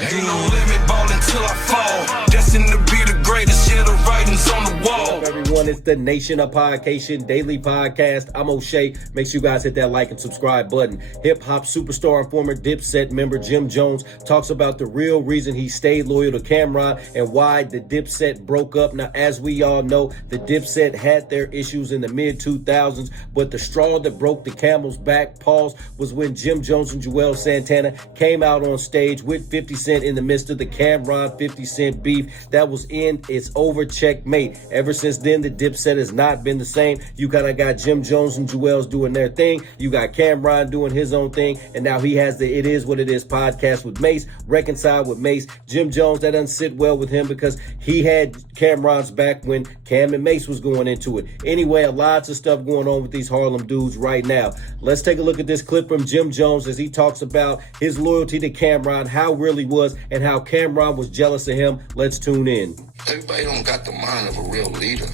Ain't no limit, ballin' till I fall. Destined to be the greatest, yeah, the writing's on the wall. What's up, everyone? It's the Nation of Podcation Daily Podcast. I'm O'Shea. Make sure you guys hit that like and subscribe button. Hip-hop superstar and former Dipset member Jim Jones talks about the real reason he stayed loyal to Cameron and why the Dipset broke up. Now, as we all know, the Dipset had their issues in the mid-2000s, but the straw that broke the camel's back, pause, was when Jim Jones and Juelz Santana came out on stage with 50 Cent in the midst of the Cameron 50 Cent beef. That was in, it's over, checkmate. Ever since then, the Dipset has not been the same. You kind of got Jim Jones and Juelz doing their thing. You got Cameron doing his own thing. And now he has the It Is What It Is podcast with Mase, reconciled with Mase. Jim Jones, that doesn't sit well with him because he had Cameron's back when Cam and Mase was going into it. Anyway, lots of stuff going on with these Harlem dudes right now. Let's take a look at this clip from Jim Jones as he talks about his loyalty to Cameron, how real he was, and how Cameron was jealous of him. Let's tune in. Everybody don't got the mind of a real leader.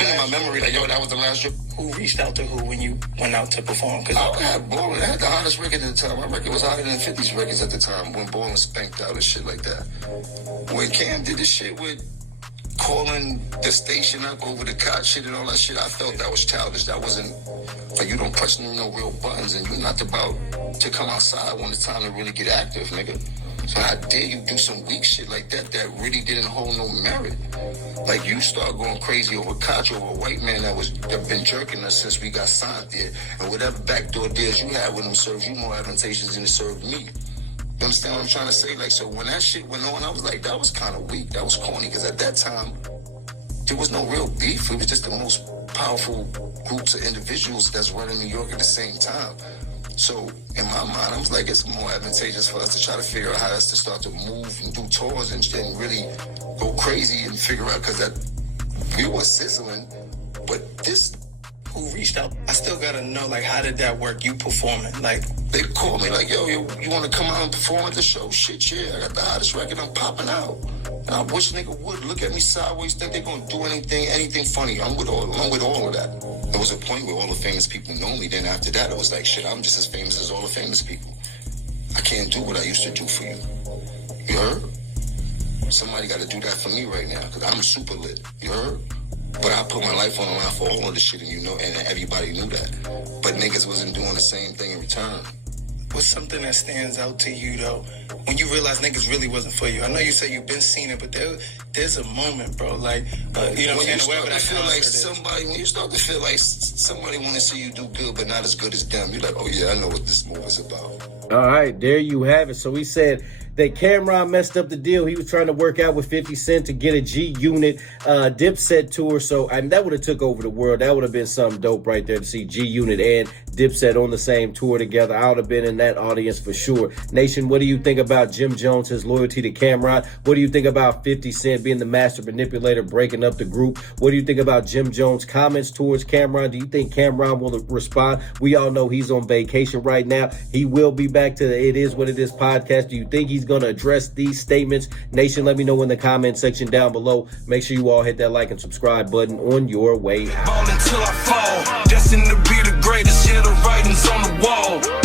In my memory, like, yo, that was the last trip. Who reached out to who when you went out to perform? Cause I had Ballin'. I had the hottest record at the time. My record was hotter than 50's records at the time when Ballin' spanked out and shit like that. When Cam did this shit with calling the station up over the cop shit and all that shit, I felt that was childish. That wasn't, like, you don't press no real buttons and you're not about to come outside when it's time to really get active, nigga. So how dare you do some weak shit like that that really didn't hold no merit? Like, you start going crazy over Koch, over a white man that been jerking us since we got signed there. And whatever backdoor deals you had with him serves you more advantageous than it served me. You understand what I'm trying to say? Like, so when that shit went on, I was like, that was kind of weak. That was corny. Because at that time, there was no real beef. It was just the most powerful groups of individuals that's running New York at the same time. So in my mind, I was like, it's more advantageous for us to try to figure out how else to start to move and do tours and really go crazy and figure out, because that we were sizzling, but this. who reached out? I still gotta know, like, how did that work? You performing, like, they called me like, yo, you want to come out and perform at the show? Shit, yeah, I got the hottest record, I'm popping out. And I wish a nigga would look at me sideways, think they gonna do anything funny. I'm with all of that. There was a point where all the famous people know me. Then after that, it was like, shit, I'm just as famous as all the famous people. I can't do what I used to do for you. You heard? Somebody got to do that for me right now, because I'm super lit. You heard? But I put my life on the line for all of this shit, and you know, and everybody knew that. But niggas wasn't doing the same thing in return. what's something that stands out to you, though, when you realize niggas really wasn't for you? I know you say you've been seeing it, but there's a moment, bro, like, you know what I'm saying? When you start to feel like somebody want to see you do good, but not as good as them, you're like, oh yeah, I know what this move is about. All right, there you have it. So he said that Cameron messed up the deal. He was trying to work out with 50 Cent to get a G-Unit Dipset tour. So that would have took over the world. That would have been something dope right there to see G-Unit and Dipset on the same tour together. I would have been in that audience for sure. Nation, what do you think about Jim Jones, his loyalty to Cameron? What do you think about 50 Cent being the master manipulator, breaking up the group? What do you think about Jim Jones' comments towards Cameron? Do you think Cameron will respond? We all know he's on vacation right now. He will be back to the It Is What It Is podcast. Do you think he's going to address these statements? Nation, let me know in the comment section down below. Make sure you all hit that like and subscribe button on your way out. Ball until I fall, destined to be the greatest, yeah, the writing's on the wall.